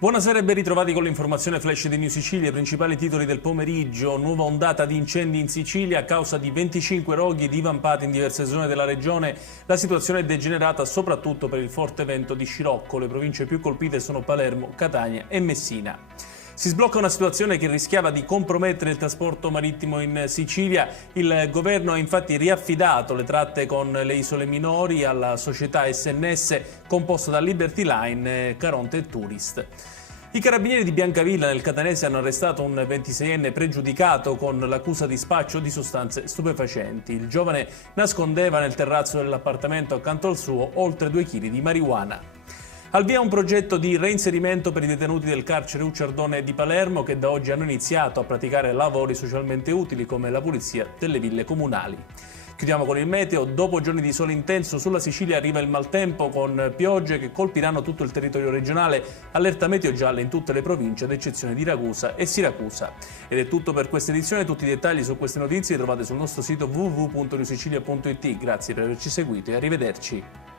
Buonasera e ben ritrovati con l'informazione flash di New Sicilia. I principali titoli del pomeriggio: nuova ondata di incendi in Sicilia a causa di 25 roghi divampati in diverse zone della regione. La situazione è degenerata soprattutto per il forte vento di Scirocco. Le province più colpite sono Palermo, Catania e Messina. Si sblocca una situazione che rischiava di compromettere il trasporto marittimo in Sicilia. Il governo ha infatti riaffidato le tratte con le isole minori alla società SNS composta da Liberty Line, Caronte e Tourist. I carabinieri di Biancavilla nel Catanese hanno arrestato un 26enne pregiudicato con l'accusa di spaccio di sostanze stupefacenti. Il giovane nascondeva nel terrazzo dell'appartamento accanto al suo oltre 2 kg di marijuana. Al via un progetto di reinserimento per i detenuti del carcere Ucciardone di Palermo che da oggi hanno iniziato a praticare lavori socialmente utili come la pulizia delle ville comunali. Chiudiamo con il meteo. Dopo giorni di sole intenso sulla Sicilia arriva il maltempo con piogge che colpiranno tutto il territorio regionale. Allerta meteo gialla in tutte le province ad eccezione di Ragusa e Siracusa. Ed è tutto per questa edizione. Tutti i dettagli su queste notizie li trovate sul nostro sito www.newsicilia.it. Grazie per averci seguito e arrivederci.